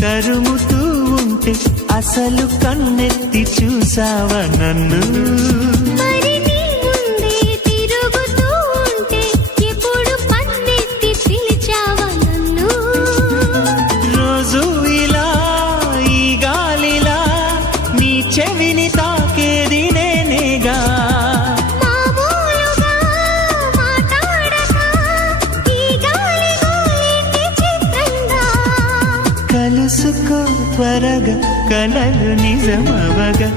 తరుముతూ ఉంటే అసలు కన్నెత్తి చూసావా నన్ను? మరి నీ ముందే తిరుగుతూ ఉంటే ఎప్పుడు పన్నెత్తి పిలిచావా నన్ను? రోజు ఇలా ఈ గాలిలా నీ చెవిని తాకేది నేనేగా. మామూలుగా మాట్లాడక ఈ గాలి గోలికి చిత్రంగా. కలుసుకో త్వరగా కలలు నిజమవగా.